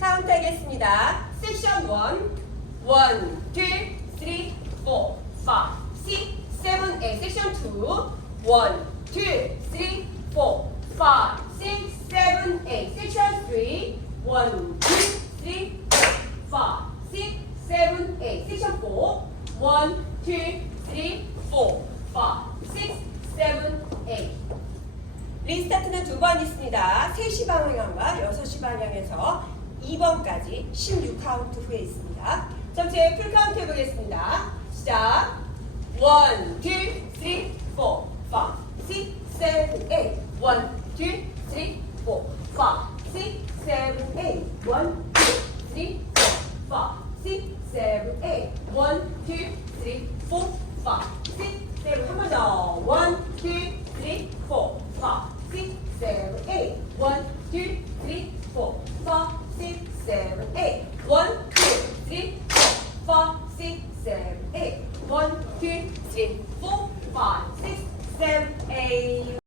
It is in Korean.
카운트 하겠습니다. 섹션 1. 1, 2, 3, 4, 5, 6, 7, 8. 섹션 2. 1, 2, 3, 4, 5, 6, 7, 8. 섹션 3. 1, 2, 3, 4, 5, 6, 7, 8. 섹션 4. 1, 2, 3, 4, 5, 6, 7, 8. 리스타트는 두 번 있습니다. 3시 방향과 6시 방향에서 2번까지 16카운트 후에 있습니다. 전체 풀카운트 해보겠습니다. 시작! 1, 2, 3, 4, 5, 6, 7, 8 1, 2, 3, 4, 5, 6, 7, 8 1, 2, 3, 4, 5, 6, 7, 8 1, 2, 3, 4, 5, 6, 7, 한 번 더. 1, seven, eight. One, two, three, four, four, six, seven, eight. One, two, three, four, five, six, seven, eight.